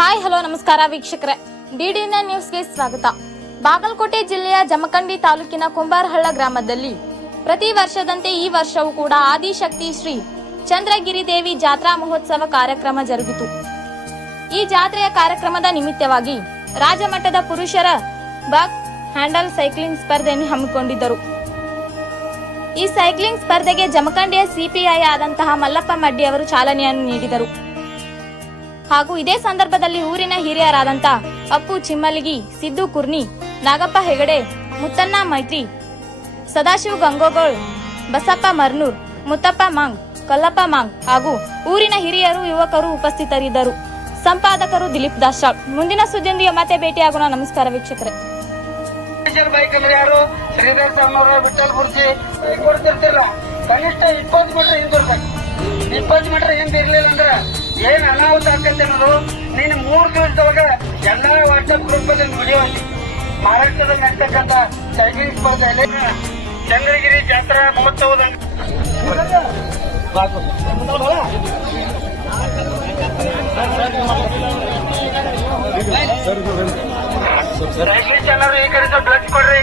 Hi hello ನಮಸ್ಕಾರ ವೀಕ್ಷಕರೇ, ಡಿಡಿ9 ನ್ಯೂಸ್ಗೆ ಸ್ವಾಗತ. ಬಾಗಲಕೋಟೆ ಜಿಲ್ಲೆಯ ಜಮಖಂಡಿ ತಾಲೂಕಿನ ಕುಂಬಾರಹಳ್ಳ ಗ್ರಾಮದಲ್ಲಿ ಪ್ರತಿ ವರ್ಷದಂತೆ ಈ ವರ್ಷವೂ ಕೂಡ ಆದಿಶಕ್ತಿ ಶ್ರೀ ಚಂದ್ರಗಿರಿ ದೇವಿ ಜಾತ್ರಾ ಮಹೋತ್ಸವ ಕಾರ್ಯಕ್ರಮ ಜರುಗಿತು. ಈ ಜಾತ್ರೆಯ ಕಾರ್ಯಕ್ರಮದ ನಿಮಿತ್ತವಾಗಿ ರಾಜ್ಯಮಟ್ಟದ ಪುರುಷರ ಬಾಕ್ ಹ್ಯಾಂಡಲ್ ಸೈಕ್ಲಿಂಗ್ ಸ್ಪರ್ಧೆಯನ್ನು ಹಮ್ಮಿಕೊಂಡಿದ್ದರು. ಈ ಸೈಕ್ಲಿಂಗ್ ಸ್ಪರ್ಧೆಗೆ ಜಮಖಂಡಿಯ ಸಿಪಿಐ ಆದಂತಹ ಮಲ್ಲಪ್ಪ ಮಡ್ಡಿ ಅವರು ಚಾಲನೆಯನ್ನು ನೀಡಿದರು. ಹಾಗೂ ಇದೇ ಸಂದರ್ಭದಲ್ಲಿ ಊರಿನ ಹಿರಿಯರಾದಂತ ಅಪ್ಪು ಚಿಮ್ಮಲಿಗಿ, ಸಿದ್ದು ಕುರ್ನಿ, ನಾಗಪ್ಪ ಹೆಗಡೆ, ಮುತ್ತಣ್ಣ ಮೈತ್ರಿ, ಸದಾಶಿವ ಗಂಗೋಗೋಳ್, ಬಸಪ್ಪ ಮರ್ನೂರ್, ಮುತ್ತಪ್ಪ ಮಾಂಗ್, ಕಲ್ಲಪ್ಪ ಮಾಂಗ್ ಹಾಗೂ ಊರಿನ ಹಿರಿಯರು ಯುವಕರು ಉಪಸ್ಥಿತರಿದ್ದರು. ಸಂಪಾದಕರು ದಿಲೀಪ್ ದಾಶಾಳ್. ಮುಂದಿನ ಸುದ್ದಿಯೊಂದಿಗೆ ಮತ್ತೆ ಭೇಟಿಯಾಗೋಣ. ನಮಸ್ಕಾರ ವೀಕ್ಷಕರೇ. ಕನಿಷ್ಠ 20 ಮೀಟರ್ ಹಿಂದೆ ಇರ್ಲಿಲ್ಲ ಅಂದ್ರೆ ಏನ್ ಅನಾಹುತ ಆಗ್ತೈತೆ ಅನ್ನೋದು ನೀನು 3 ದಿವಸದೊಳಗ ಎಲ್ಲಾ ವಾಟ್ಸ್ಆಪ್ ಗ್ರೂಪ್ ಅಲ್ಲಿ ವಿಡಿಯೋ ಅಲ್ಲಿ ಮಹಾರಾಷ್ಟ್ರದಲ್ಲಿ ನಡ್ತಕ್ಕಂಥ ಸೈಕ್ಲಿಂಗ್ ಸ್ಪರ್ಧೆಯಲ್ಲಿ ಚಂದ್ರಗಿರಿ ಜಾತ್ರಾ ಮಹೋತ್ಸವದ ಸೈಕ್ಲಿಂಗ್ ಜನರು ಈ ಕಡೆ ಬ್ಲಡ್ ಕೊಡ್ರಿ.